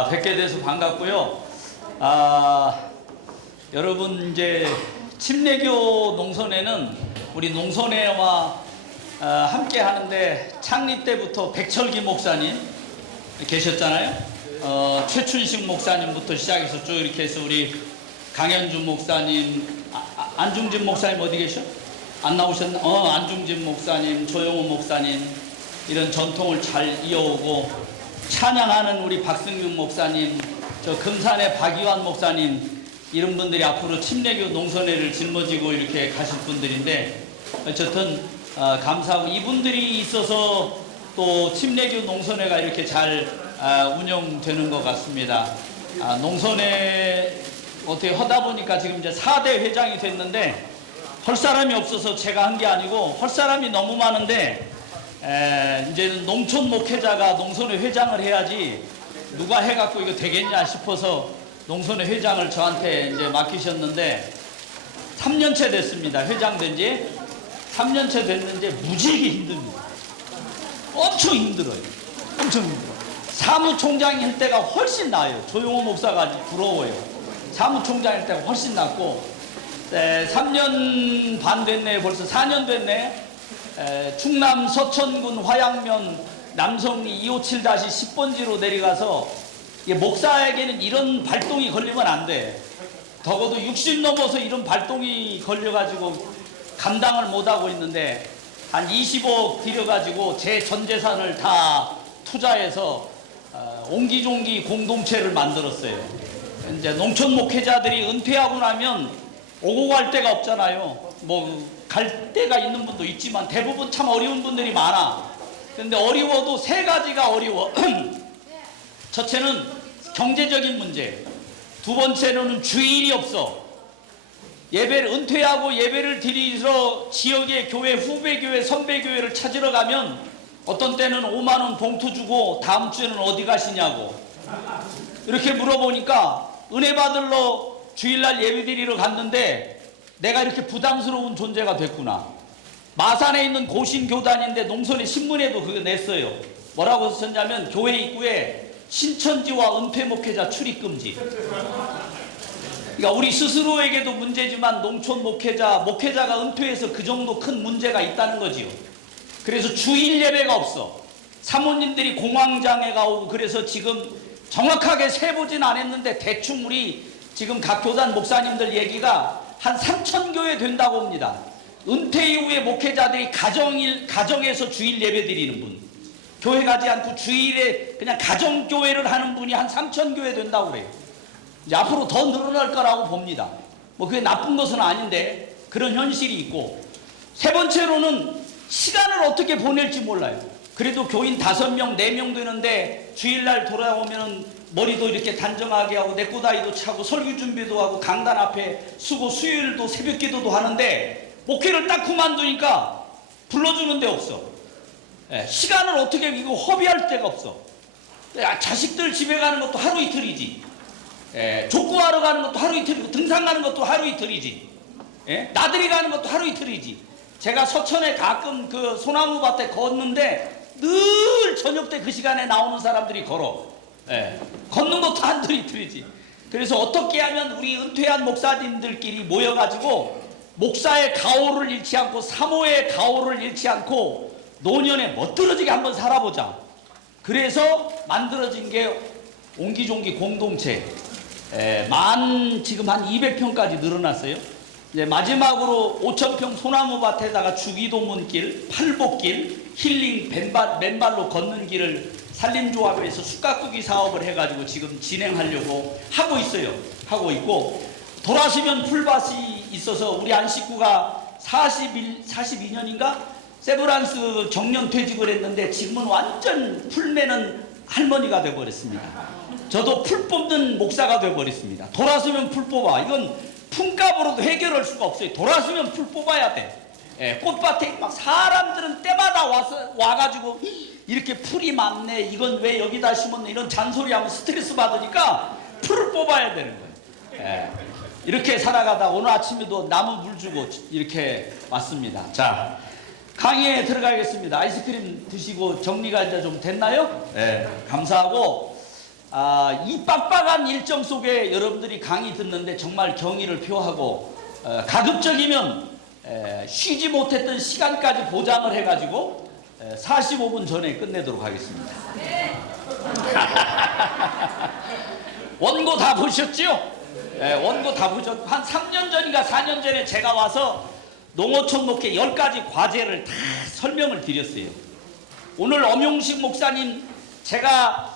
뵙게 돼서 반갑고요. 여러분 이제 침례교 농선회는 우리 농선회와 함께 하는데 창립 때부터 백철기 목사님 계셨잖아요. 최춘식 목사님부터 시작해서 쭉 이렇게 해서 우리 강현주 목사님, 안중진 목사님 어디 계셔? 안 나오셨나? 안중진 목사님, 조영호 목사님 이런 전통을 잘 이어오고 찬양하는 우리 박승윤 목사님, 저 금산의 박이환 목사님 이런 분들이 앞으로 침례교 농선회를 짊어지고 이렇게 가실 분들인데 어쨌든 감사하고 이분들이 있어서 또 침례교 농선회가 이렇게 잘 운영되는 것 같습니다. 농선회 어떻게 하다 보니까 지금 이제 4대 회장이 됐는데 할 사람이 없어서 제가 한 게 아니고 할 사람이 너무 많은데 이제는 농촌 목회자가 농선회 회장을 해야지 누가 해갖고 이거 되겠냐 싶어서 농선회 회장을 저한테 이제 맡기셨는데 3년째 됐습니다. 회장 된 지 3년째 됐는데 무지하게 힘듭니다. 엄청 힘들어요. 엄청 힘들어요. 사무총장일 때가 훨씬 나아요. 조용호 목사가 부러워요. 사무총장일 때가 훨씬 낫고 3년 반 됐네. 벌써 4년 됐네. 충남 서천군 화양면 남성리 257-10번지로 내려가서 목사에게는 이런 발동이 걸리면 안 돼. 적어도 60 넘어서 이런 발동이 걸려가지고 감당을 못하고 있는데 한 20억 들여가지고 제 전 재산을 다 투자해서 옹기종기 공동체를 만들었어요. 이제 농촌 목회자들이 은퇴하고 나면 오고 갈 데가 없잖아요. 뭐 갈 데가 있는 분도 있지만 대부분 참 어려운 분들이 많아. 근데 어려워도 세 가지가 어려워. 첫째는 경제적인 문제, 두 번째는 주일이 없어. 예배를 은퇴하고 예배를 드리러 지역의 교회, 후배 교회, 선배 교회를 찾으러 가면 어떤 때는 5만 원 봉투 주고 다음 주에는 어디 가시냐고 이렇게 물어보니까 은혜 받으러 주일날 예배 드리러 갔는데 내가 이렇게 부담스러운 존재가 됐구나. 마산에 있는 고신교단인데 농선의 신문에도 그거 냈어요. 뭐라고 썼냐면 교회 입구에 신천지와 은퇴 목회자 출입 금지. 그러니까 우리 스스로에게도 문제지만 농촌 목회자가 은퇴해서 그 정도 큰 문제가 있다는 거지요. 그래서 주일 예배가 없어. 사모님들이 공황장애가 오고 그래서 지금 정확하게 세보진 않았는데 대충 우리 지금 각 교단 목사님들 얘기가 한 3,000교회 된다고 봅니다. 은퇴 이후에 목회자들이 가정에서 주일 예배 드리는 분, 교회 가지 않고 주일에 그냥 가정교회를 하는 분이 한 3,000교회 된다고 그래요. 이제 앞으로 더 늘어날 거라고 봅니다. 뭐 그게 나쁜 것은 아닌데 그런 현실이 있고, 세 번째로는 시간을 어떻게 보낼지 몰라요. 그래도 교인 5명, 4명 되는데 주일날 돌아오면은 머리도 이렇게 단정하게 하고 내꼬다이도 차고 설교 준비도 하고 강단 앞에 수고 수요일도 새벽 기도도 하는데 목회를 딱 그만두니까 불러주는 데 없어. 시간을 어떻게 이거 허비할 데가 없어. 자식들 집에 가는 것도 하루 이틀이지. 족구하러 가는 것도 하루 이틀이고 등산 가는 것도 하루 이틀이지. 나들이 가는 것도 하루 이틀이지. 제가 서천에 가끔 그 소나무밭에 걷는데 늘 저녁 때 그 시간에 나오는 사람들이 걸어. 걷는 것도 한두 이틀이지. 그래서 어떻게 하면 우리 은퇴한 목사님들끼리 모여가지고 목사의 가오를 잃지 않고 사모의 가오를 잃지 않고 노년에 멋들어지게 한번 살아보자. 그래서 만들어진 게 옹기종기 공동체. 지금 한 200평까지 늘어났어요. 이제 마지막으로 5,000평 소나무밭에다가 주기도문길, 팔복길, 힐링 맨발로 걷는 길을 산림조합에서 숫가꾸기 사업을 해가지고 지금 진행하려고 하고 있어요. 하고 있고, 돌아서면 풀밭이 있어서 우리 안식구가 42년인가 세브란스 정년 퇴직을 했는데 지금은 완전 풀 매는 할머니가 되어버렸습니다. 저도 풀 뽑는 목사가 되어버렸습니다. 돌아서면 풀 뽑아. 이건 품값으로도 해결할 수가 없어요. 돌아서면 풀 뽑아야 돼. 꽃밭에 막 사람들은 때마다 와가지고 이렇게 풀이 많네, 이건 왜 여기다 심었네, 이런 잔소리하면 스트레스 받으니까 풀을 뽑아야 되는 거예요. 이렇게 살아가다 오늘 아침에도 나무 물 주고 이렇게 왔습니다. 자, 강의에 들어가겠습니다. 아이스크림 드시고 정리가 이제 좀 됐나요? 감사하고 이 빡빡한 일정 속에 여러분들이 강의 듣는데 정말 경의를 표하고 가급적이면 쉬지 못했던 시간까지 보장을 해가지고 45분 전에 끝내도록 하겠습니다. 원고 다 보셨죠? 원고 다 보셨. 한 3년 전인가 4년 전에 제가 와서 농어촌 목회 10가지 과제를 다 설명을 드렸어요. 오늘 엄용식 목사님 제가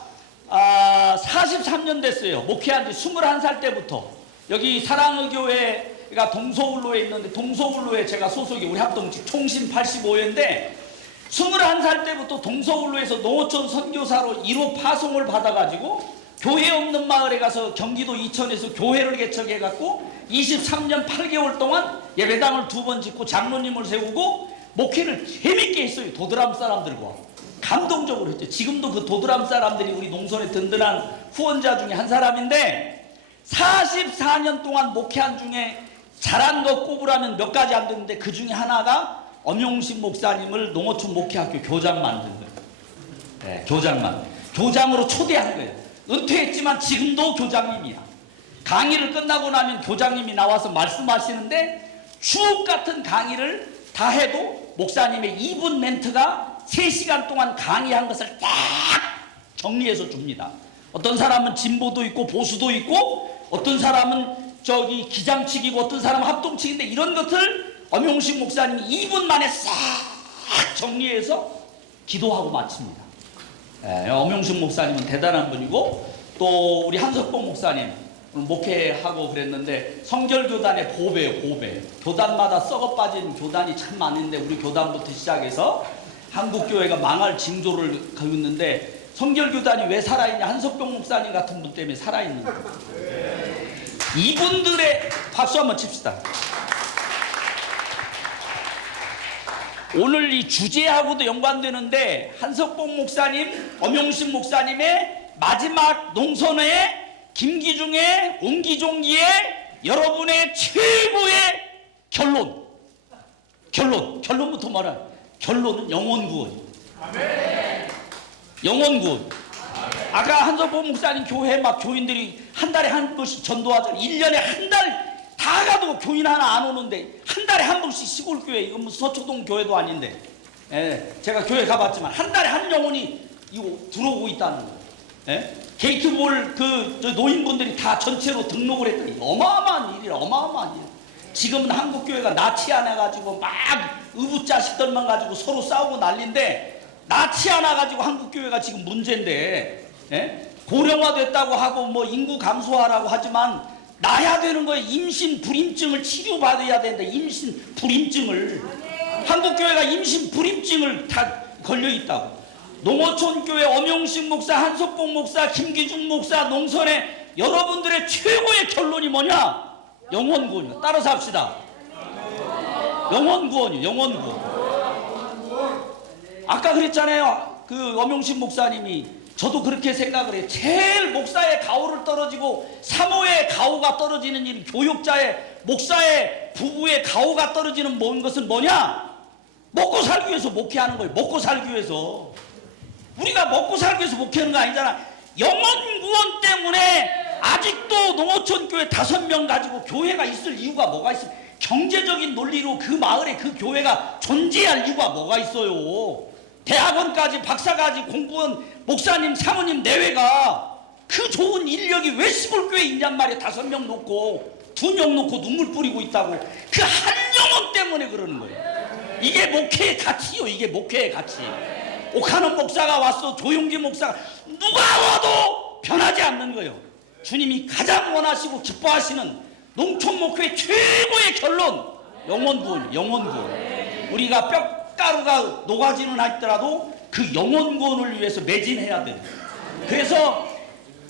43년 됐어요. 목회한 지 21살 때부터. 여기 사랑의 교회가 동서울로에 있는데 동서울로에 제가 소속이 우리 합동직 총신 85회인데 21살 때부터 동서울로에서 농어촌 선교사로 1호 파송을 받아가지고 교회 없는 마을에 가서 경기도 이천에서 교회를 개척해갖고 23년 8개월 동안 예배당을 2번 짓고 장로님을 세우고 목회를 재밌게 했어요. 도드람 사람들과 감동적으로 했죠. 지금도 그 도드람 사람들이 우리 농촌의 든든한 후원자 중에 한 사람인데 44년 동안 목회한 중에 잘한 거 꼽으라면 몇 가지 안 되는데 그 중에 하나가 엄용식 목사님을 농어촌 목회학교 교장 만든 거예요. 교장으로 초대한 거예요. 은퇴했지만 지금도 교장님이야. 강의를 끝나고 나면 교장님이 나와서 말씀하시는데 주옥 같은 강의를 다 해도 목사님의 2분 멘트가 3시간 동안 강의한 것을 딱 정리해서 줍니다. 어떤 사람은 진보도 있고 보수도 있고 어떤 사람은 저기 기장치기고 어떤 사람은 합동치기인데 이런 것을 엄용식 목사님이 2분 만에 싹 정리해서 기도하고 마칩니다. 엄용식 목사님은 대단한 분이고 또 우리 한석봉 목사님 목회하고 그랬는데 성결교단의 보배예요. 보배. 교단마다 썩어 빠진 교단이 참 많은데 우리 교단부터 시작해서 한국교회가 망할 징조를 가고 있는데 성결교단이 왜 살아있냐? 한석봉 목사님 같은 분 때문에 살아있는 거예요. 이분들의 박수 한번 칩시다. 오늘 이 주제하고도 연관되는데 한석봉 목사님, 엄용식 목사님의 마지막 농선회 김기중의 옹기종기의 여러분의 최고의 결론부터 말하는 결론은 영혼구원. 영혼구원. 아까 한석봉 목사님 교회 막 교인들이 한 달에 한 번씩 전도하잖아요. 1년에 한 달 다 가도 교인 하나 안 오는데 한 달에 한 번씩 시골교회 이건 무슨 서초동 교회도 아닌데 제가 교회 가봤지만 한 달에 한 영혼이 이거 들어오고 있다는 거예요. 게이트볼 저 노인분들이 다 전체로 등록을 했더니 어마어마한 일이라 어마어마한 일. 지금은 한국교회가 나치 안 해가지고 막 의붓자식들만 가지고 서로 싸우고 난리인데 나치 안 해가지고 한국교회가 지금 문제인데 고령화됐다고 하고 뭐 인구 감소하라고 하지만 나야 되는 거예요. 임신 불임증을 치료받아야 된다. 임신 불임증을. 한국교회가 임신 불임증을 다 걸려있다고. 농어촌교회 엄용식 목사, 한석봉 목사, 김기중 목사, 농선의 여러분들의 최고의 결론이 뭐냐? 영혼구원이요. 따라서 합시다. 영혼구원이요. 영혼구원. 아까 그랬잖아요. 그 엄용식 목사님이 저도 그렇게 생각을 해요. 제일 목사의 가오를 떨어지고 사모의 가오가 떨어지는 일, 교육자의 목사의 부부의 가오가 떨어지는 것은 뭐냐? 먹고 살기 위해서 목회하는 거예요. 먹고 살기 위해서. 우리가 먹고 살기 위해서 목회하는 거 아니잖아. 영혼구원 때문에 아직도 농어촌교회 5명 가지고 교회가 있을 이유가 뭐가 있어요? 경제적인 논리로 그 마을에 그 교회가 존재할 이유가 뭐가 있어요? 대학원까지 박사까지 공부한 목사님 사모님 내외가 그 좋은 인력이 왜 시골교회에 있냔 말이야. 5명 놓고 2명 놓고 눈물 뿌리고 있다고. 그 한 영혼 때문에 그러는 거예요. 이게 목회의 가치요. 이게 목회의 가치. 옥하는 목사가 왔어. 조용기 목사가 누가 와도 변하지 않는 거예요. 주님이 가장 원하시고 기뻐하시는 농촌 목회의 최고의 결론 영혼구원. 영혼구원. 우리가 뼈가루가 녹아지는 하더라도 그 영혼구원을 위해서 매진해야 돼요. 그래서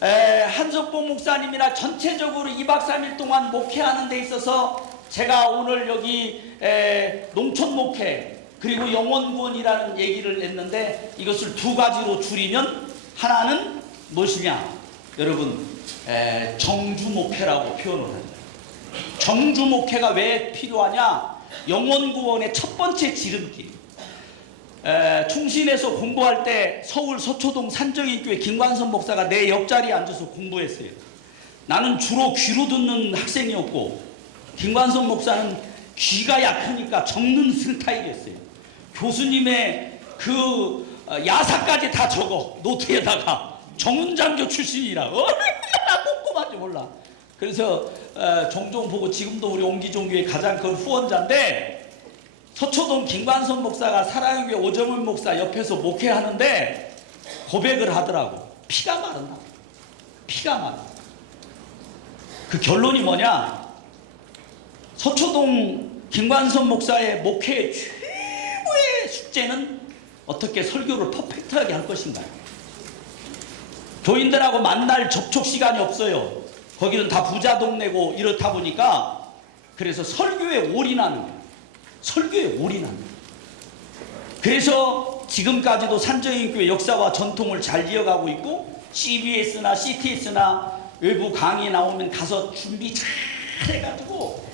한석봉 목사님이나 전체적으로 2박 3일 동안 목회하는 데 있어서 제가 오늘 여기 농촌 목회 그리고 영혼구원이라는 얘기를 했는데 이것을 2가지로 줄이면 하나는 무엇이냐? 여러분 정주목회라고 표현을 합니다. 정주목회가 왜 필요하냐? 영혼구원의 첫 번째 지름길. 충신에서 공부할 때 서울 서초동 산정인교회 김관선 목사가 내 옆자리에 앉아서 공부했어요. 나는 주로 귀로 듣는 학생이었고 김관선 목사는 귀가 약하니까 적는 스타일이었어요. 교수님의 그 야사까지 다 적어 노트에다가 정운장교 출신이라 얼마나 꼼꼼한지 몰라. 그래서 종종 보고 지금도 우리 옹기종교의 가장 큰 후원자인데 서초동 김관선 목사가 사랑의 교회 오정훈 목사 옆에서 목회하는데 고백을 하더라고. 피가 마른다. 피가 마른다. 그 결론이 뭐냐? 서초동 김관선 목사의 목회의 최고의 숙제는 어떻게 설교를 퍼펙트하게 할 것인가. 교인들하고 만날 접촉 시간이 없어요. 거기는 다 부자 동네고 이렇다 보니까 그래서 설교에 올인하는 거예요. 설교에 올인하는 거예요. 그래서 지금까지도 산정인교회 역사와 전통을 잘 이어가고 있고 CBS나 CTS나 외부 강의 나오면 가서 준비 잘 해가지고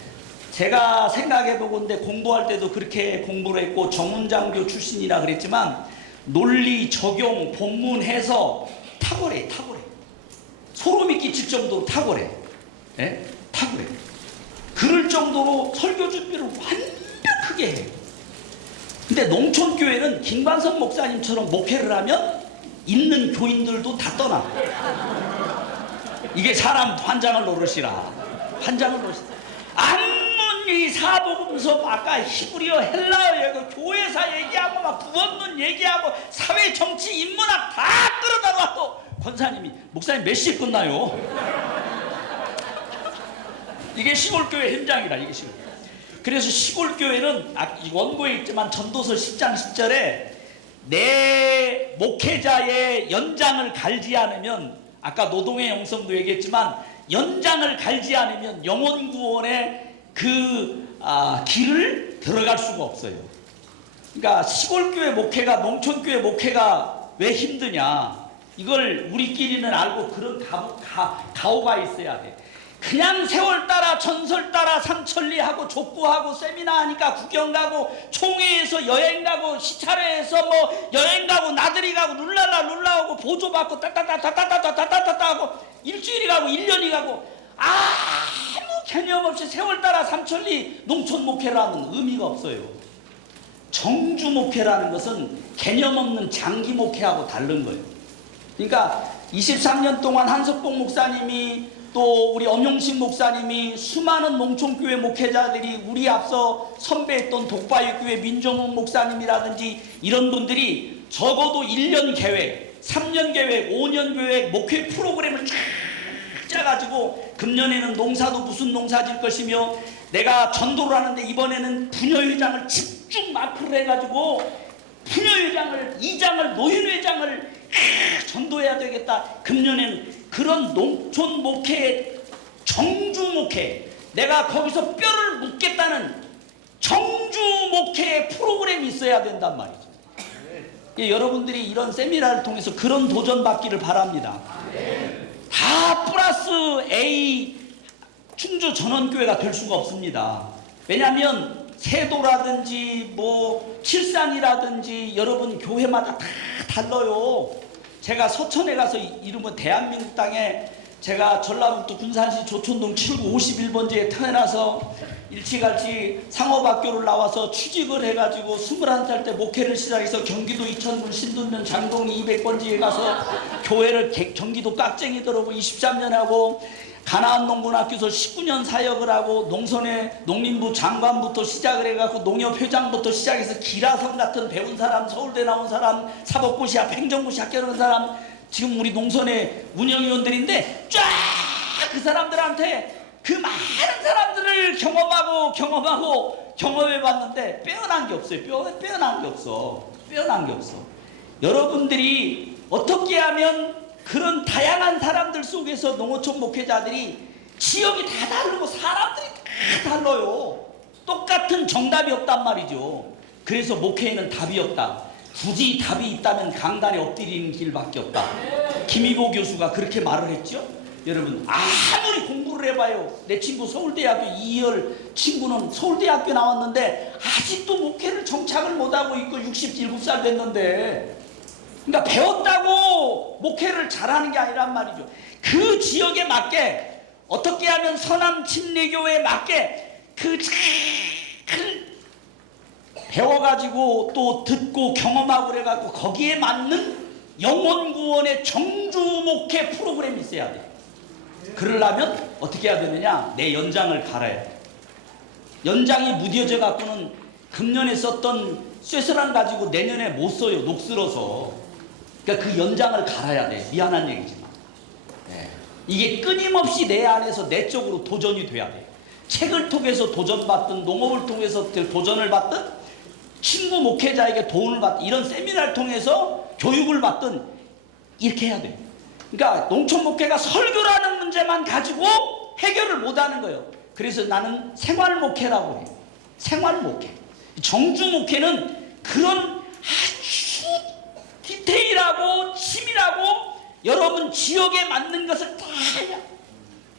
제가 생각해보건데 공부할 때도 그렇게 공부를 했고 정운장교 출신이라 그랬지만 논리, 적용, 본문, 해석 탁월해. 소름이 끼칠 정도로 탁월해. 예? 탁월해. 그럴 정도로 설교 준비를 완벽하게 해. 근데 농촌교회는 김관선 목사님처럼 목회를 하면 있는 교인들도 다 떠나. 이게 사람 환장을 노릇이라. 환장을 노릇이라. 안문리 사복음서 아까 히브리어 헬라어 교회사 얘기하고 막 부원론 얘기하고 사회 정치 인문학 다 끌어다 놔도 권사님이 목사님 몇 시에 끝나요? 이게 시골교회 현장이라. 이게 시골. 그래서 시골교회는 원고에 있지만 전도서 10장 10절에 내 목회자의 연장을 갈지 않으면 아까 노동의 영성도 얘기했지만 연장을 갈지 않으면 영혼구원의 그 길을 들어갈 수가 없어요. 그러니까 시골교회 목회가 농촌교회 목회가 왜 힘드냐, 이걸 우리끼리는 알고 그런 가오가 있어야 돼. 그냥 세월 따라 전설 따라 삼천리하고 족구하고 세미나 하니까 구경 가고 총회에서 여행 가고 시차례에서 뭐 여행 가고 나들이 가고 룰랄라 하고 보조 받고 따따따따따따따따따 하고 일주일이 가고 1년이 가고 아무 개념 없이 세월 따라 삼천리 농촌 목회라는 의미가 없어요. 정주 목회라는 것은 개념 없는 장기 목회하고 다른 거예요. 그러니까 23년 동안 한석봉 목사님이 또 우리 엄용식 목사님이 수많은 농촌교회 목회자들이 우리 앞서 선배했던 독바위교회 민정훈 목사님이라든지 이런 분들이 적어도 1년 계획, 3년 계획, 5년 계획 목회 프로그램을 쫙 짜가지고 금년에는 농사도 무슨 농사 질 것이며 내가 전도를 하는데 이번에는 부녀회장을 집중 마크를 해가지고 부녀회장을, 이장을, 노인회장을 전도해야 되겠다. 금년에는 그런 농촌 목회, 정주 목회, 내가 거기서 뼈를 묻겠다는 정주 목회 프로그램이 있어야 된단 말이죠. 예, 여러분들이 이런 세미나를 통해서 그런 도전 받기를 바랍니다. 다 플러스 A 충주 전원교회가 될 수가 없습니다. 왜냐하면 세도라든지 뭐 칠산이라든지 여러분 교회마다 다 달라요. 제가 서천에 가서 이름은 대한민국 땅에 제가 전라북도 군산시 조촌동 7구 51번지에 태어나서 일찌감치 상업학교를 나와서 취직을 해가지고 21살 때 목회를 시작해서 경기도 이천군 신둔면 장동리 200번지에 가서 교회를 경기도 깍쟁이더라고 23년 하고 가나안농군학교에서 19년 사역을 하고 농선의 농림부 장관부터 시작을 해갖고 농협회장부터 시작해서 기라성 같은 배운 사람, 서울대 나온 사람, 사법고시학, 행정고시 합격하는 사람, 지금 우리 농선의 운영위원들인데 쫙 그 사람들한테 그 많은 사람들을 경험해봤는데 빼어난 게 없어요. 빼어난 게 없어. 여러분들이 어떻게 하면 그런 다양한 사람들 속에서 농어촌 목회자들이 지역이 다 다르고 사람들이 다 달라요. 똑같은 정답이 없단 말이죠. 그래서 목회에는 답이 없다. 굳이 답이 있다면 강단에 엎드리는 길밖에 없다. 김희보 교수가 그렇게 말을 했죠. 여러분 아무리 공부를 해봐요. 내 친구 서울대학교 이희열 친구는 서울대학교 나왔는데 아직도 목회를 정착을 못하고 있고 67살 됐는데, 그러니까 배웠다고 목회를 잘하는 게 아니란 말이죠. 그 지역에 맞게 어떻게 하면 서남 침례교회에 맞게 그 배워가지고 또 듣고 경험하고 그래갖고 거기에 맞는 영혼 구원의 정주 목회 프로그램이 있어야 돼. 그러려면 어떻게 해야 되느냐? 내 연장을 갈아야 돼. 연장이 무뎌져 갖고는 금년에 썼던 쇠스랑 가지고 내년에 못 써요. 녹슬어서. 그러니까 그 연장을 갈아야 돼. 미안한 얘기지만. 네. 이게 끊임없이 내 안에서 내적으로 도전이 돼야 돼. 책을 통해서 도전받든 농업을 통해서 도전을 받든 친구 목회자에게 도움을 받든 이런 세미나를 통해서 교육을 받든 이렇게 해야 돼. 그러니까 농촌 목회가 설교라는 문제만 가지고 해결을 못하는 거예요. 그래서 나는 생활 목회라고 해. 생활 목회. 정주 목회는 그런 아주 디테일하고 치밀하고 여러분 지역에 맞는 것을 다 해야.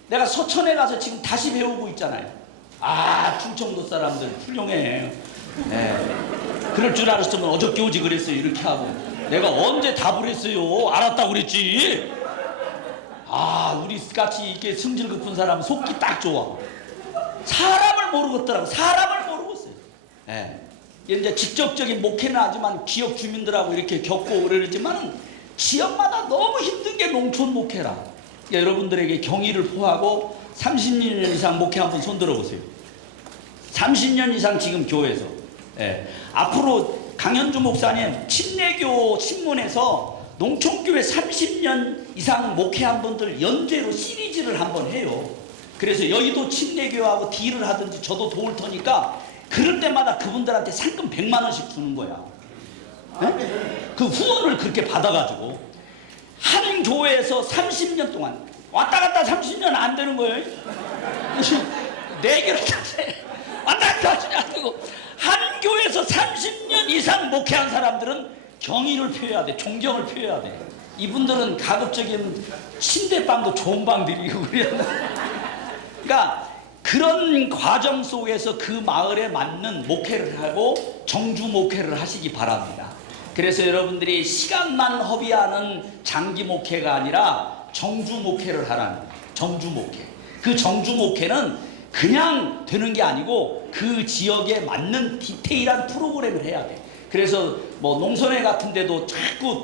내가 서천에 가서 지금 다시 배우고 있잖아요. 아, 충청도 사람들 훌륭해. 네. 그럴 줄 알았으면 어저께 오지 그랬어요. 이렇게 하고 내가 언제 답을 했어요. 알았다고 그랬지. 아, 우리 같이 이렇게 성질 급한 사람은 속기 딱 좋아. 사람을 모르겠더라고. 사람을 모르겠어요. 네. 이제 직접적인 목회는 하지만 지역 주민들하고 이렇게 겪고 그러지만 지역마다 너무 힘든 게 농촌 목회라. 여러분들에게 경의를 표하고 30년 이상 목회 한번 손 들어보세요. 30년 이상 지금 교회에서. 예. 앞으로 강현주 목사님 침례교 신문에서 농촌교회 30년 이상 목회한 분들 연재로 시리즈를 한번 해요. 그래서 여의도 침례교하고 딜을 하든지 저도 도울 테니까 그럴 때마다 그분들한테 상금 100만 원씩 주는 거야. 예? 그 후원을 그렇게 받아가지고 한 교회에서 30년 동안 왔다 갔다 30년 안 되는 거예요. 네 개를 왔다 갔다 안 되고 한 교회에서 30년 이상 목회한 사람들은 경의를 표해야 돼. 존경을 표해야 돼. 이분들은 가급적이면 침대방도 좋은 방 드리고 그래야 돼. 그러니까 그런 과정 속에서 그 마을에 맞는 목회를 하고 정주 목회를 하시기 바랍니다. 그래서 여러분들이 시간만 허비하는 장기 목회가 아니라 정주 목회를 하라는 거예요. 정주 목회. 그 정주 목회는 그냥 되는 게 아니고 그 지역에 맞는 디테일한 프로그램을 해야 돼. 그래서 뭐 농선회 같은 데도 자꾸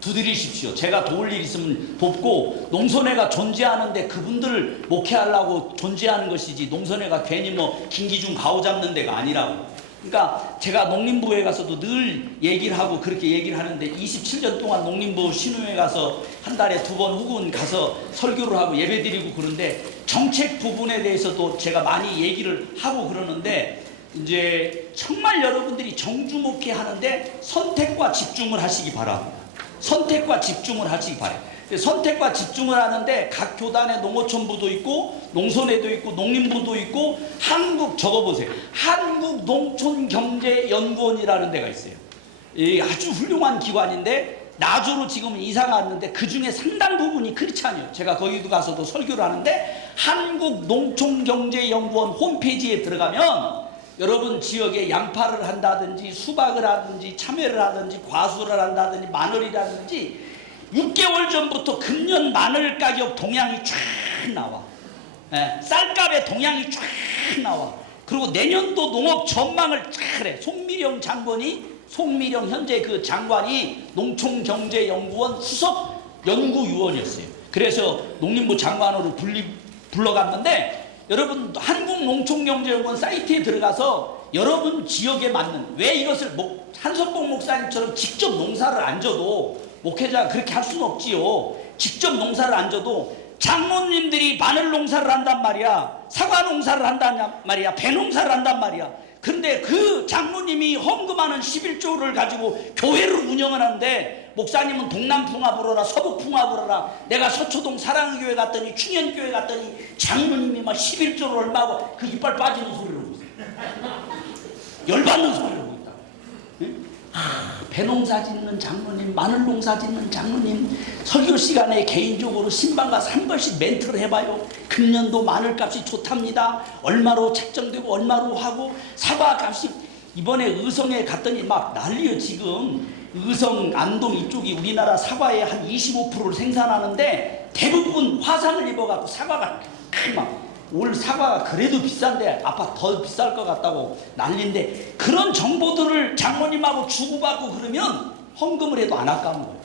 두드리십시오. 제가 도울 일 있으면 돕고, 농선회가 존재하는데 그분들을 목회하려고 존재하는 것이지 농선회가 괜히 뭐 김기중 가오 잡는 데가 아니라고. 그러니까 제가 농림부에 가서도 늘 얘기를 하고 그렇게 얘기를 하는데 27년 동안 농림부 신우회 가서 한 달에 2번 혹은 가서 설교를 하고 예배드리고 그러는데 정책 부분에 대해서도 제가 많이 얘기를 하고 그러는데 이제 정말 여러분들이 정주 목회 하는데 선택과 집중을 하시기 바랍니다. 선택과 집중을 하시기 바랍니다. 선택과 집중을 하는데 각 교단에 농어촌부도 있고 농선회도 있고 농림부도 있고 한국 적어보세요. 한국농촌경제연구원이라는 데가 있어요. 아주 훌륭한 기관인데 나주로 지금 이사가 왔는데 그 중에 상당 부분이 크리스찬이에요. 제가 거기도 가서도 설교를 하는데 한국농촌경제연구원 홈페이지에 들어가면 여러분 지역에 양파를 한다든지 수박을 하든지 참외를 하든지 과수를 한다든지 마늘이라든지 6개월 전부터 금년 마늘 가격 동향이 쫙 나와. 쌀값의 동향이 쫙 나와. 그리고 내년도 농업 전망을 쫙 해. 송미령 현재 그 장관이 농촌경제연구원 수석 연구위원이었어요. 그래서 농림부 장관으로 불러갔는데 여러분 한국농촌경제연구원 사이트에 들어가서 여러분 지역에 맞는, 왜 이것을 한석봉 목사님처럼 직접 농사를 안 져도 목회자가 그렇게 할 수는 없지요. 직접 농사를 안 져도 장로님들이 마늘 농사를 한단 말이야. 사과 농사를 한단 말이야. 배 농사를 한단 말이야. 그런데 그 장로님이 헌금하는 11조를 가지고 교회를 운영을 하는데 목사님은 동남풍압을 하라 서북풍압을 하라. 내가 서초동 사랑교회 갔더니 충현교회 갔더니 장로님이 막 11조를 얼마고 그 이빨 빠지는 소리를 하고 있어. 열받는 소리를 하고 있다. 응? 배농사 짓는 장로님, 마늘 농사 짓는 장로님, 설교 시간에 개인적으로 신방 가서 한 번씩 멘트를 해봐요. 금년도 마늘값이 좋답니다. 얼마로 책정되고 얼마로 하고, 사과값이 이번에 의성에 갔더니 막 난리요. 지금 의성, 안동 이쪽이 우리나라 사과의 한 25%를 생산하는데 대부분 화상을 입어갖고 사과가 막 올 사과가 그래도 비싼데 아빠 더 비쌀 것 같다고 난리인데, 그런 정보들을 장모님하고 주고받고 그러면 헌금을 해도 안 아까운 거예요.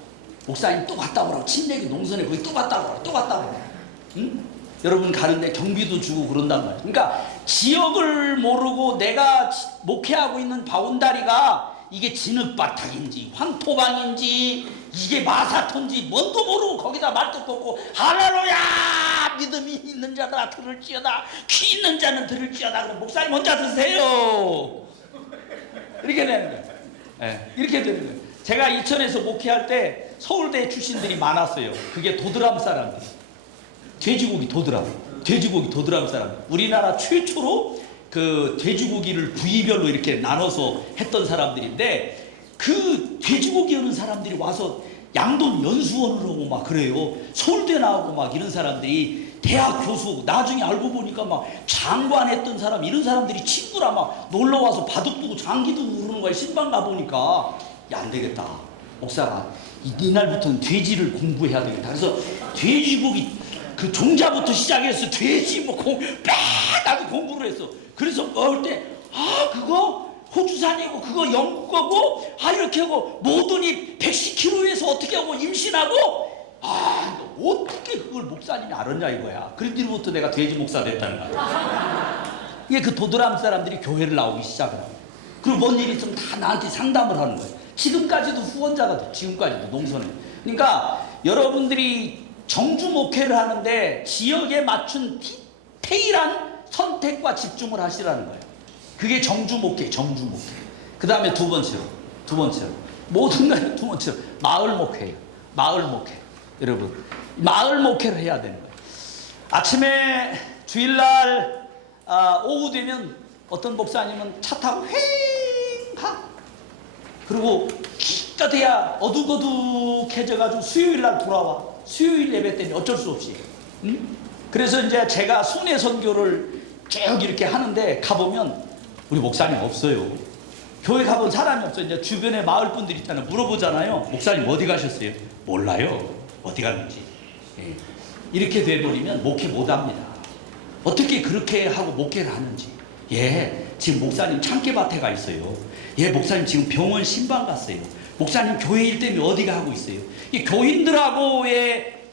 목사님 또 갔다 오라고, 친내기 농선에 거기 또 갔다 오라고, 또 갔다 오라고. 응? 여러분 가는데 경비도 주고 그런단 말이에요. 그러니까 지역을 모르고 내가 목회하고 있는 바운다리가 이게 진흙바닥인지 황토방인지 이게 마사토인지 뭔도 모르고 거기다 말도 꽂고 할렐루야 믿음이 있는 자가 들을지어다, 귀 있는 자는 들을지어다. 그럼 목사님 혼자 드세요. 이렇게 되는 거예요. 네, 이렇게 되는 거예요. 제가 이천에서 목회할 때 서울대 출신들이 많았어요. 그게 도드람 사람들, 돼지고기 도드람 사람. 우리나라 최초로 그 돼지고기를 부위별로 이렇게 나눠서 했던 사람들인데, 그 돼지고기 하는 사람들이 와서 양돈 연수원을 하고 막 그래요. 서울대 나오고 막 이런 사람들이 대학 교수, 나중에 알고 보니까 막 장관 했던 사람, 이런 사람들이 친구라 막 놀러 와서 바둑 두고 장기도 그러는 거야. 신방 가보니까 야, 안 되겠다, 목사가 이날부터는 돼지를 공부해야 되겠다. 그래서 돼지고기 그 종자부터 시작해서 돼지 뭐 나도 공부를 했어. 그래서 먹을 때 그거 호주산이고 그거 영국 거고 이렇게 하고 모더니 110kg에서 어떻게 하고 임신하고 어떻게 그걸 목사님이 알았냐 이거야. 그 뒤부터 내가 돼지 목사 됐다는 거야. 이게 그 도드람 사람들이 교회를 나오기 시작을 하고, 그리고 뭔 일이 있으면 다 나한테 상담을 하는 거예요. 지금까지도 후원자가 돼. 지금까지도 농선에. 그러니까 여러분들이 정주 목회를 하는데 지역에 맞춘 디테일한 선택과 집중을 하시라는 거예요. 그게 정주 목회. 그 다음에 두 번째로 모든 간에 두 번째로 마을 목회예요. 마을 목회. 여러분, 마을 목회를 해야 되는 거예요. 아침에 주일날 오후 되면 어떤 목사님은 차 타고 휑 가. 그리고 기가 돼야 어둑어둑해져가지고 수요일날 돌아와. 수요일 예배 때문에 어쩔 수 없이. 그래서 이제 제가 순회 선교를 쭉 이렇게 하는데 가보면 우리 목사님 없어요. 교회 가본 사람이 없어요. 이제 주변에 마을 분들 있잖아요. 물어보잖아요. 목사님 어디 가셨어요? 몰라요. 어디 갔는지. 이렇게 돼버리면 목회 못합니다. 어떻게 그렇게 하고 목회를 하는지. 지금 목사님 참깨밭에 가 있어요. 목사님 지금 병원 신방 갔어요. 목사님 교회 일 때문에 어디 가고 있어요. 이 교인들하고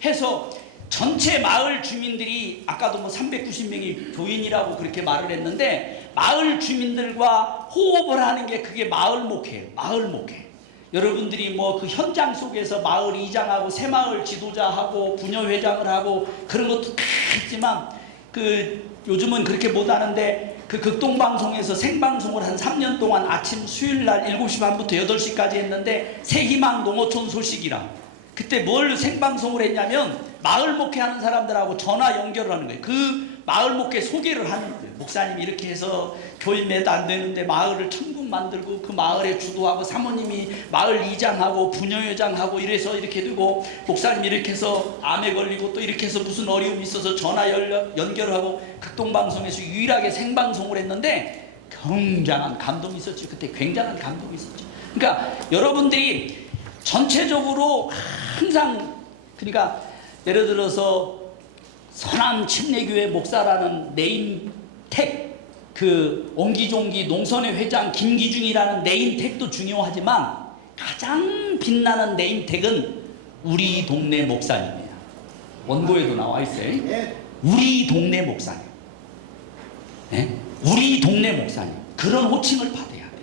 해서 전체 마을 주민들이 아까도 뭐 390명이 교인이라고 그렇게 말을 했는데, 마을 주민들과 호흡을 하는 게 그게 마을 목회예요. 마을 목회. 여러분들이 뭐 그 현장 속에서 마을 이장하고 새마을 지도자하고 부녀회장을 하고 그런 것도 다 있지만, 그 요즘은 그렇게 못 하는데 그 극동방송에서 생방송을 한 3년 동안 아침 수요일날 7시 반부터 8시까지 했는데, 새희망 농어촌 소식이랑 그때 뭘 생방송을 했냐면 마을 목회하는 사람들하고 전화 연결을 하는 거예요. 그 마을 목회 소개를 하는 거예요. 목사님 이렇게 해서 교인 몇 안 되는데 마을을 천국 만들고 그 마을에 주도하고 사모님이 마을 이장하고 부녀회장하고 이래서 이렇게 되고, 목사님 이렇게 해서 암에 걸리고 또 이렇게 해서 무슨 어려움이 있어서 전화 연결하고 극동방송에서 유일하게 생방송을 했는데 굉장한 감동이 있었죠. 그때 굉장한 감동이 있었죠. 그러니까 여러분들이 전체적으로 항상, 그러니까 예를 들어서 선한 침례교회 목사라는 네임택, 그 옹기종기 농선회 회장 김기중이라는 네임택도 중요하지만 가장 빛나는 네임택은 우리 동네 목사님이에요. 원고에도 나와 있어요. 우리 동네 목사님. 우리 동네 목사님. 그런 호칭을 받아야 돼.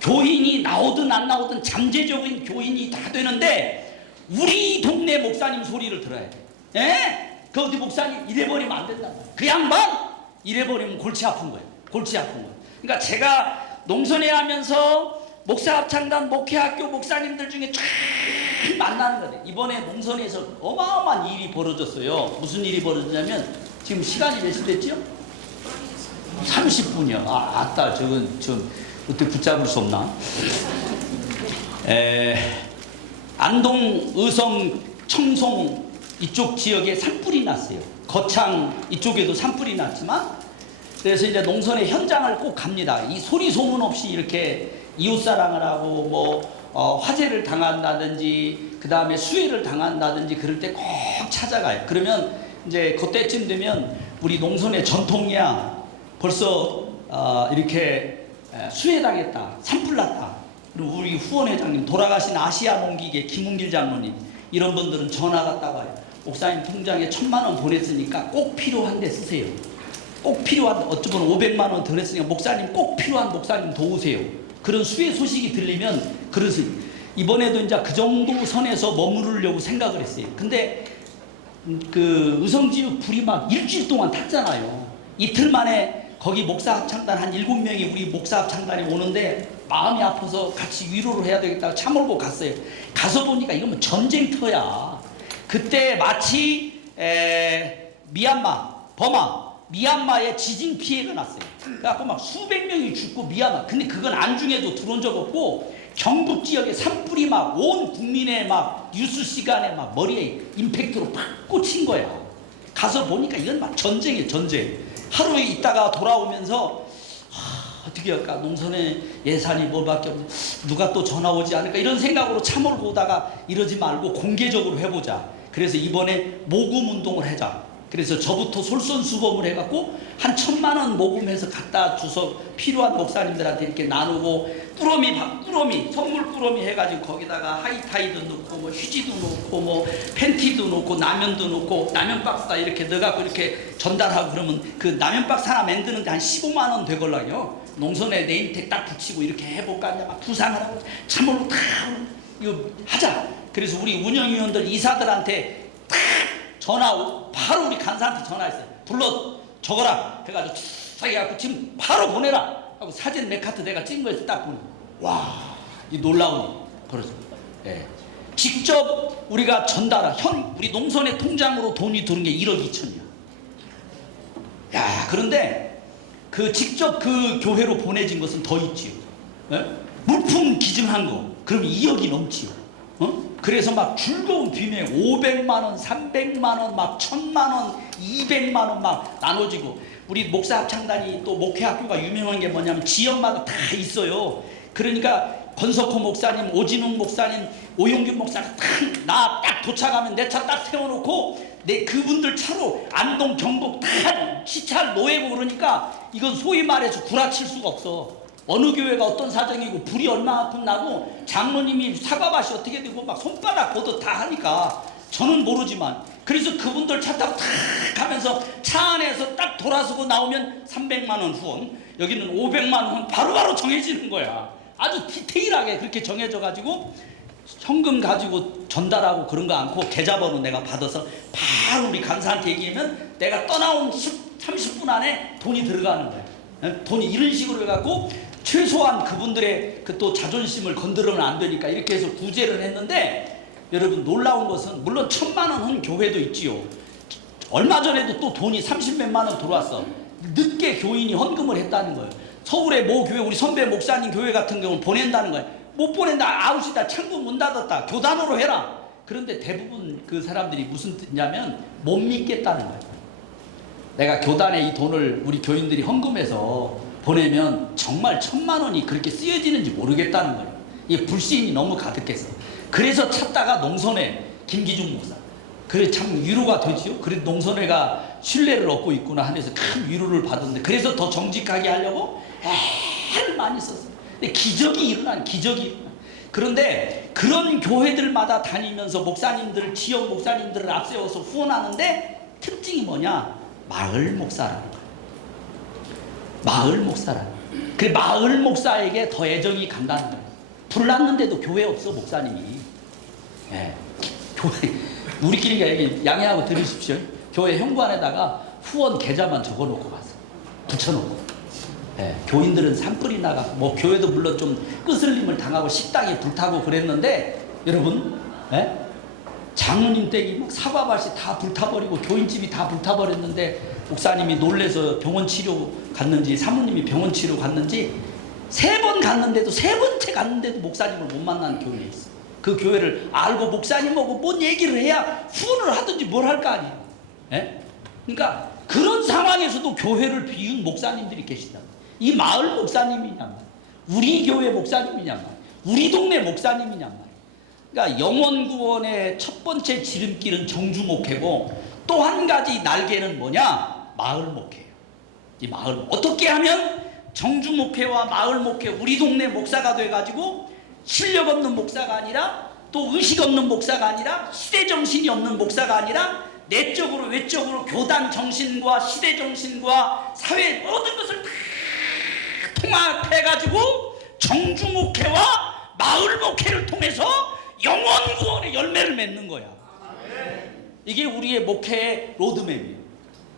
교인이 나오든 안 나오든 잠재적인 교인이 다 되는데 우리 동네 목사님 소리를 들어야 돼. 그 어디 목사님 이래버리면 안 된단 말이야. 그 양반 이래버리면 골치 아픈 거예요. 골치 아픈 거예요. 그러니까 제가 농선회 하면서 목사합창단 목회학교 목사님들 중에 쫙 만나는 거예요. 이번에 농선회에서 어마어마한 일이 벌어졌어요. 무슨 일이 벌어졌냐면, 지금 시간이 몇 시 됐죠? 30분이요. 아따, 저건 좀 어떻게 붙잡을 수 없나? 안동, 의성, 청송 이쪽 지역에 산불이 났어요. 거창 이쪽에도 산불이 났지만, 그래서 이제 농선의 현장을 꼭 갑니다. 이 소리 소문 없이 이렇게 이웃사랑을 하고 화재를 당한다든지 그 다음에 수해를 당한다든지 그럴 때 꼭 찾아가요. 그러면 이제 그때쯤 되면 우리 농선의 전통이야. 벌써 이렇게 수해당했다, 산불 났다. 그리고 우리 후원회장님, 돌아가신 아시아 농기계 김웅길 장로님, 이런 분들은 전화 갔다 와요. 목사님 통장에 1,000만 원 보냈으니까 꼭 필요한데 쓰세요. 꼭 필요한, 어쩌면 500만 원 보냈으니까 목사님 꼭 필요한 목사님 도우세요. 그런 수해 소식이 들리면 그러세요. 이번에도 이제 그 정도 선에서 머무르려고 생각을 했어요. 근데 그 의성지역 불이 막 일주일 동안 탔잖아요. 이틀 만에 거기 목사합창단 한 7명이 우리 목사합창단에 오는데 마음이 아파서 같이 위로를 해야 되겠다고 차 몰고 갔어요. 가서 보니까 이건 뭐 전쟁터야. 그때 마치 미얀마에 지진 피해가 났어요. 그래갖고 막 수백 명이 죽고 미얀마. 근데 그건 안중에도 들어온 적 없고 경북 지역에 산불이 막 온 국민의 막 뉴스 시간에 막 머리에 임팩트로 팍 꽂힌 거야. 가서 보니까 이건 막 전쟁이에요, 전쟁. 하루에 있다가 돌아오면서 어떻게 할까? 농선에 예산이 뭐밖에 없는데 누가 또 전화 오지 않을까? 이런 생각으로 차 몰고 오다가 이러지 말고 공개적으로 해보자. 그래서 이번에 모금 운동을 하자. 그래서 저부터 솔선수범을 해갖고 한 1,000만 원 모금해서 갖다 줘서 필요한 목사님들한테 이렇게 나누고 꾸러미 선물 꾸러미 해가지고 거기다가 하이타이도 넣고 뭐 휴지도 넣고 뭐 팬티도 넣고 라면도 넣고 라면 박스다 이렇게 넣어갖고 이렇게 전달하고 그러면 그 라면 박스 하나 만드는데 한 15만 원 되걸랑요. 농선에 네임택 딱 붙이고 이렇게 해볼까 하냐 막 구상하라고 참으로 다 이거 하자. 그래서 우리 운영위원들 이사들한테 딱 바로 우리 간사한테 전화했어요. 불러 적어라 해가지고 싹 해갖고 지금 바로 보내라 하고 사진 몇 카트 내가 찍은 거에서 딱 보니 와, 이 놀라운 그렇죠. 예. 직접 우리가 우리 농선의 통장으로 돈이 드는 게 1억 2천이야. 야, 그런데 그 직접 그 교회로 보내진 것은 더 있지요. 예? 물품 기증한 거 그럼 2억이 넘지요. 그래서 막 즐거운 비명에 500만 원, 300만 원, 막 1,000만 원, 200만 원 막 나눠지고 우리 목사합창단이 또 목회학교가 유명한 게 뭐냐면 지역마다 다 있어요. 그러니까 권석호 목사님, 오진웅 목사님, 오용균 목사님 나 딱 도착하면 내 차 딱 세워놓고 그분들 차로 안동, 경북 다 시차를 놓이고 그러니까 이건 소위 말해서 구라칠 수가 없어. 어느 교회가 어떤 사정이고 불이 얼마만큼 나고 장로님이 사과밭이 어떻게 되고 막 손바닥 보듯 다 하니까 저는 모르지만 그래서 그분들 차 타고 탁 가면서 차 안에서 딱 돌아서고 나오면 300만 원 후원, 여기는 500만 원 후원 바로바로 정해지는 거야. 아주 디테일하게 그렇게 정해져 가지고 현금 가지고 전달하고 그런 거 않고 계좌번호 내가 받아서 바로 우리 간사한테 얘기하면 내가 떠나온 30분 안에 돈이 들어가는 거야. 돈이 이런 식으로 해갖고 최소한 그분들의 그 또 자존심을 건드리면 안 되니까 이렇게 해서 구제를 했는데 여러분 놀라운 것은 물론 1,000만 원 한 교회도 있지요. 얼마 전에도 또 돈이 30몇만 원 들어왔어. 늦게 교인이 헌금을 했다는 거예요. 서울의 모 교회 우리 선배 목사님 교회 같은 경우는 보낸다는 거예요. 못 보낸다, 아웃이다, 창구 문 닫았다, 교단으로 해라. 그런데 대부분 그 사람들이 무슨 뜻이냐면 못 믿겠다는 거예요. 내가 교단에 이 돈을 우리 교인들이 헌금해서 보내면 정말 1,000만 원이 그렇게 쓰여지는지 모르겠다는 거예요. 이 불신이 너무 가득했어. 그래서 찾다가 농선회 김기중 목사. 그래 참 위로가 되지요. 그래도 농선회가 신뢰를 얻고 있구나 하면서 큰 위로를 받았는데 그래서 더 정직하게 하려고 애를 많이 썼어요. 근데 기적이 일어난. 그런데 그런 교회들마다 다니면서 목사님들, 지역 목사님들을 앞세워서 후원하는데 특징이 뭐냐? 마을 목사라는 거예요. 마을 목사라는 거예요. 그래 마을 목사에게 더 애정이 간다는 거예요. 불났는데도 교회 없어 목사님이. 예. 교회 우리끼리 양해하고 들으십시오. 교회 현관에다가 후원 계좌만 적어놓고 갔어. 붙여놓고. 예. 교인들은 산불이 나가고 뭐 교회도 물론 좀 끄슬림을 당하고 식당이 불타고 그랬는데 여러분, 예? 장로님 댁이 막 사과밭이 다 불타버리고 교인집이 다 불타버렸는데 목사님이 놀래서 병원 치료 갔는지 사모님이 병원 치료 갔는지 세 번 갔는데도, 세 번째 갔는데도 목사님을 못 만나는 교회에 있어. 그 교회를 알고 목사님하고 뭔 얘기를 해야 후원을 하든지 뭘 할 거 아니에요. 예? 그러니까 그런 상황에서도 교회를 비운 목사님들이 계시다. 이 마을 목사님이냐 말이야, 우리 교회 목사님이냐 말이야, 우리 동네 목사님이냐 말이야. 그러니까 영혼 구원의 첫 번째 지름길은 정주 목회고, 또 한 가지 날개는 뭐냐? 마을 목회예요. 이 마을, 어떻게 하면 정주 목회와 마을 목회, 우리 동네 목사가 돼가지고 실력 없는 목사가 아니라, 또 의식 없는 목사가 아니라, 시대 정신이 없는 목사가 아니라, 내적으로 외적으로 교단 정신과 시대 정신과 사회 모든 것을 다 통합해가지고 정주 목회와 마을 목회를 통해서 영혼 구원의 열매를 맺는 거야. 이게 우리의 목회의 로드맵이에요.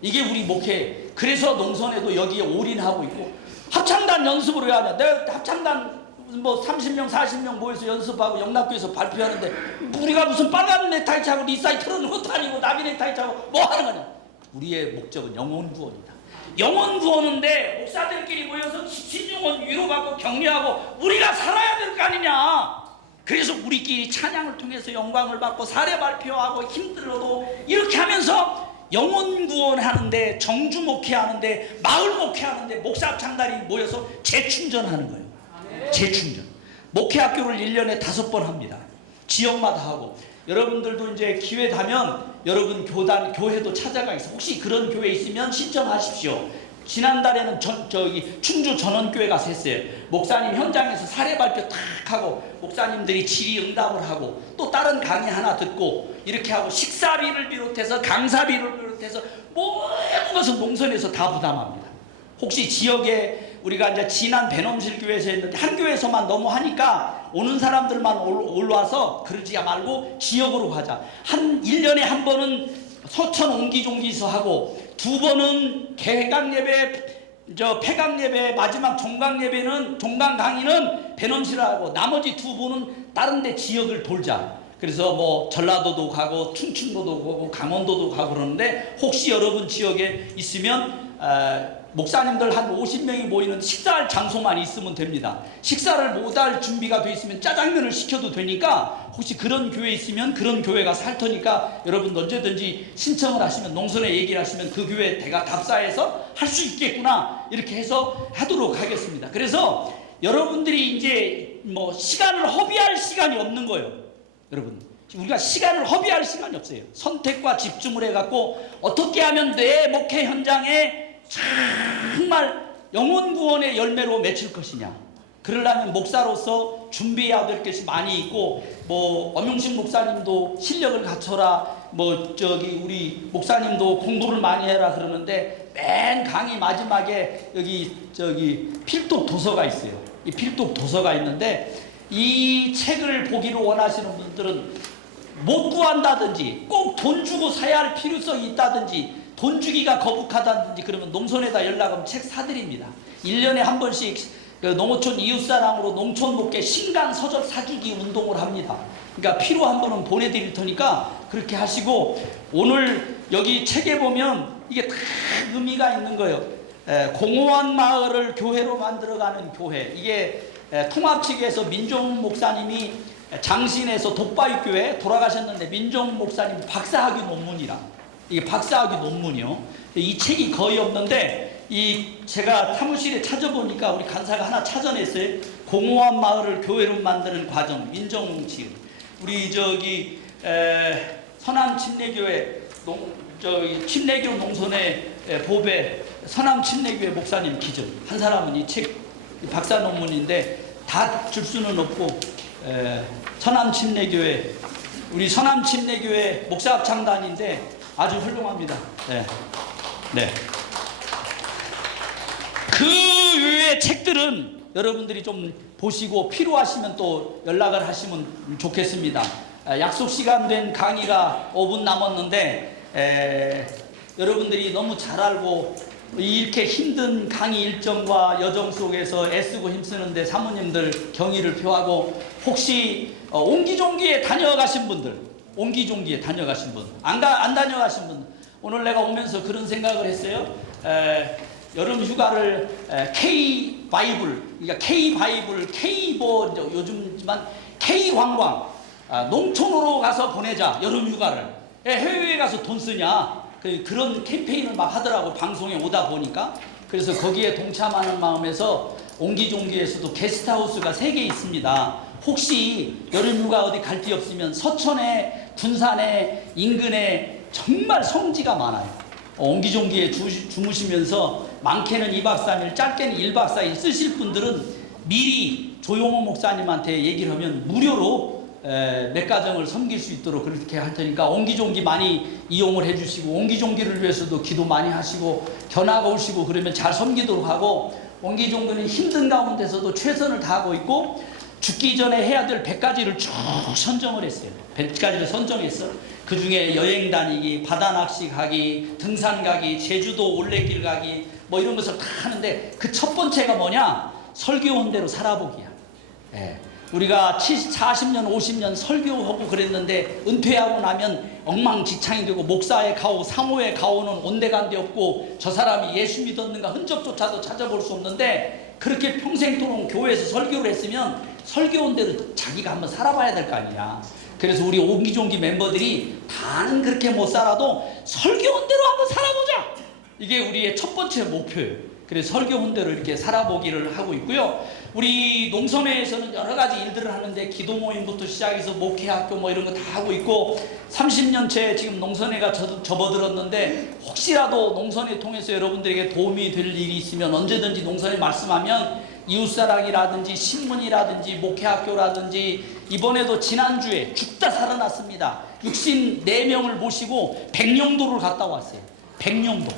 이게 우리 목회. 그래서 농선에도 여기에 올인하고 있고, 합창단 연습을 왜 하냐? 내가 합창단 뭐 30명 40명 모여서 연습하고 영락교에서 발표하는데, 우리가 무슨 빨간 넥타이 차고 리사이 틀어놓은 것도 아니고 나비 넥타이 차고 뭐 하는 거냐? 우리의 목적은 영혼 구원이다. 영혼 구원인데 목사들끼리 모여서 신중원 위로받고 격려하고 우리가 살아야 될 거 아니냐? 그래서 우리끼리 찬양을 통해서 영광을 받고 사례 발표하고 힘들어도 이렇게 하면서 영혼 구원하는데, 정주 목회하는데, 마을 목회하는데 목사 창단이 모여서 재충전하는 거예요. 재충전. 목회학교를 1년에 5번 합니다. 지역마다 하고. 여러분들도 이제 기회 되면 여러분 교단, 교회도 찾아가 있어. 혹시 그런 교회 있으면 신청하십시오. 지난달에는 충주 전원교회 가서 했어요. 목사님 현장에서 사례 발표 탁 하고, 목사님들이 질의응답을 하고, 또 다른 강의 하나 듣고, 이렇게 하고, 식사비를 비롯해서 강사비를 비롯해서 모든 것은 농선에서 다 부담합니다. 혹시 지역에 우리가 이제 지난 배넘실 교회에서 했는데 한 교회에서만 너무 하니까 오는 사람들만 올라와서 그러지 말고 지역으로 가자. 1년에 한 번은 서천 옹기종기서 하고, 2번은 개강 예배, 폐강 예배, 마지막 종강 예배는, 종강 강의는 배넘실을 하고, 나머지 2번은 다른 데 지역을 돌자. 그래서 뭐 전라도도 가고 충청도도 가고 강원도도 가고 그러는데, 혹시 여러분 지역에 있으면 목사님들 한 50명이 모이는 식사할 장소만 있으면 됩니다. 식사를 못 할 준비가 돼 있으면 짜장면을 시켜도 되니까, 혹시 그런 교회 있으면 그런 교회가 살 터니까 여러분 언제든지 신청을 하시면, 농선에 얘기를 하시면 그 교회 대가 답사해서 할 수 있겠구나, 이렇게 해서 하도록 하겠습니다. 그래서 여러분들이 이제 뭐 시간을 허비할 시간이 없는 거예요. 여러분, 우리가 시간을 허비할 시간이 없어요. 선택과 집중을 해갖고 어떻게 하면 내 목회 현장에 정말 영혼 구원의 열매로 맺힐 것이냐. 그러려면 목사로서 준비해야 될 것이 많이 있고, 뭐 엄용식 목사님도 실력을 갖춰라, 뭐 우리 목사님도 공부를 많이 해라 그러는데, 맨 강의 마지막에 여기 필독 도서가 있어요. 이 필독 도서가 있는데, 이 책을 보기를 원하시는 분들은 못 구한다든지, 꼭 돈 주고 사야 할 필요성이 있다든지, 돈 주기가 거북하다든지 그러면 농선에다 연락하면 책 사드립니다. 1년에 한 번씩 농어촌 이웃사랑으로 농촌 목회 신간 서적 사주기 운동을 합니다. 그러니까 필요한 분은 보내드릴 테니까 그렇게 하시고, 오늘 여기 책에 보면 이게 다 의미가 있는 거예요. 공허한 마을을 교회로 만들어가는 교회. 이게 통합 측에서 민종 목사님이 장신에서 독바위교회 돌아가셨는데, 민종 목사님 박사학위 논문이라, 이게 박사학위 논문이요. 이 책이 거의 없는데, 제가 사무실에 찾아보니까 우리 간사가 하나 찾아냈어요. 공허한 마을을 교회로 만드는 과정, 민정치유. 우리 서남 침례교회 침례교 농선의 보배 서남 침례교회 목사님 기준 한 사람은 이 책 박사 논문인데 다 줄 수는 없고, 서남 침례교회, 우리 서남 침례교회 목사 합창단인데 아주 훌륭합니다. 네. 그 외의 책들은 여러분들이 좀 보시고 필요하시면 또 연락을 하시면 좋겠습니다. 약속 시간 된 강의가 5분 남았는데, 여러분들이 너무 잘 알고 이렇게 힘든 강의 일정과 여정 속에서 애쓰고 힘쓰는데 사모님들 경의를 표하고, 혹시 옹기종기에 다녀가신 분들, 옹기종기에 다녀가신 분, 안 다녀가신 분, 오늘 내가 오면서 그런 생각을 했어요. 여름 휴가를 K 바이블, 그러니까 K 바이블, K 뭐 요즘지만 K 관광, 농촌으로 가서 보내자 여름 휴가를. 해외에 가서 돈 쓰냐? 그런 캠페인을 막 하더라고, 방송에 오다 보니까. 그래서 거기에 동참하는 마음에서 옹기종기에서도 게스트하우스가 3개 있습니다. 혹시 여름휴가 어디 갈 데 없으면 서천에, 군산에, 인근에 정말 성지가 많아요. 옹기종기에 주무시면서 많게는 2박 3일, 짧게는 1박 4일 쓰실 분들은 미리 조용호 목사님한테 얘기를 하면 무료로 맥가정을 섬길 수 있도록 그렇게 할 테니까 옹기종기 많이 이용을 해주시고, 옹기종기를 위해서도 기도 많이 하시고, 견학가 오시고 그러면 잘 섬기도록 하고, 옹기종기는 힘든 가운데서도 최선을 다하고 있고, 죽기 전에 해야 될 100가지를 쭉 선정을 했어요. 100가지를 선정했어. 그 중에 여행 다니기, 바다 낚시 가기, 등산 가기, 제주도 올레길 가기, 뭐 이런 것을 다 하는데, 그 첫 번째가 뭐냐? 설교온 대로 살아보기야. 우리가 40년, 50년 설교하고 그랬는데 은퇴하고 나면 엉망진창이 되고, 목사의 가오, 사모의 가오는 온데간데 없고, 저 사람이 예수 믿었는가 흔적조차도 찾아볼 수 없는데, 그렇게 평생토록 교회에서 설교를 했으면 설교온 대로 자기가 한번 살아봐야 될 거 아니냐. 그래서 우리 옹기종기 멤버들이 다는 그렇게 못 살아도 설교온 대로 한번 살아보자, 이게 우리의 첫 번째 목표예요. 그래서 설교온 대로 이렇게 살아보기를 하고 있고요. 우리 농선회에서는 여러 가지 일들을 하는데, 기도 모임부터 시작해서 목회학교 뭐 이런 거 다 하고 있고, 30년째 지금 농선회가 접어들었는데, 혹시라도 농선회 통해서 여러분들에게 도움이 될 일이 있으면 언제든지 농선회 말씀하면, 이웃사랑이라든지 신문이라든지 목회학교라든지, 이번에도 지난주에 죽다 살아났습니다. 64명을 모시고 백령도를 갔다 왔어요. 백령도.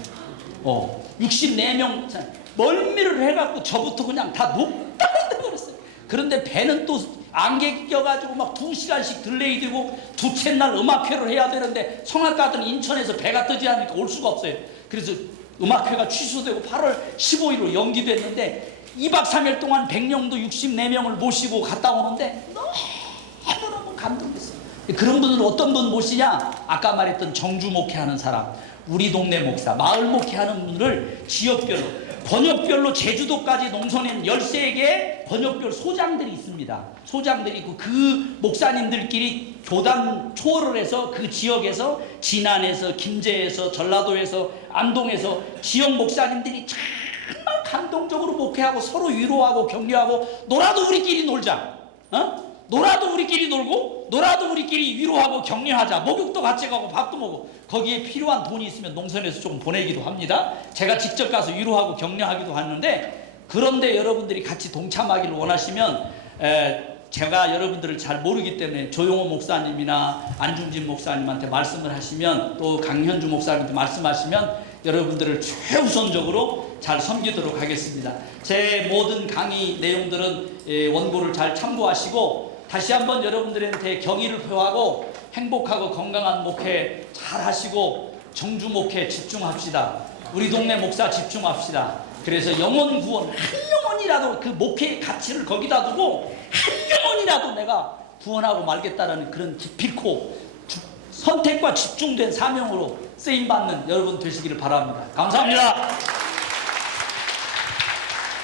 64명 멀미를 해갖고 저부터 그냥 다 녹다는데 그랬어요. 그런데 배는 또 안개 껴가지고 막 2시간씩 딜레이 되고, 두째 날 음악회를 해야 되는데 성악가들은 인천에서 배가 뜨지 않으니까 올 수가 없어요. 그래서 음악회가 취소되고 8월 15일로 연기됐는데, 2박 3일 동안 백령도 64명을 모시고 갔다 오는데 너무너무 감동됐어요. 그런 분들은 어떤 분 모시냐? 아까 말했던 정주 목회하는 사람, 우리 동네 목사, 마을 목회하는 분들을 지역별로, 권역별로 제주도까지 농선엔 13개 권역별 소장들이 있습니다. 소장들이 있고, 그 목사님들끼리 교단 초월을 해서 그 지역에서, 진안에서, 김제에서, 전라도에서, 안동에서 지역 목사님들이 정말 감동적으로 목회하고 서로 위로하고 격려하고, 놀아도 우리끼리 놀자, 놀아도 우리끼리 놀고, 놀아도 우리끼리 위로하고 격려하자, 목욕도 같이 가고 밥도 먹고, 거기에 필요한 돈이 있으면 농선에서 조금 보내기도 합니다. 제가 직접 가서 위로하고 격려하기도 하는데, 그런데 여러분들이 같이 동참하기를 원하시면, 제가 여러분들을 잘 모르기 때문에 조용호 목사님이나 안중진 목사님한테 말씀을 하시면, 또 강현주 목사님한테 말씀하시면 여러분들을 최우선적으로 잘 섬기도록 하겠습니다. 제 모든 강의 내용들은 원고를 잘 참고하시고, 다시 한번 여러분들한테 경의를 표하고, 행복하고 건강한 목회 잘 하시고, 정주 목회 집중합시다. 우리 동네 목사 집중합시다. 그래서 영혼 구원, 한 영혼이라도 그 목회의 가치를 거기다 두고, 한 영혼이라도 내가 구원하고 말겠다라는 그런 기필코 선택과 집중된 사명으로 쓰임받는 여러분 되시기를 바랍니다. 감사합니다.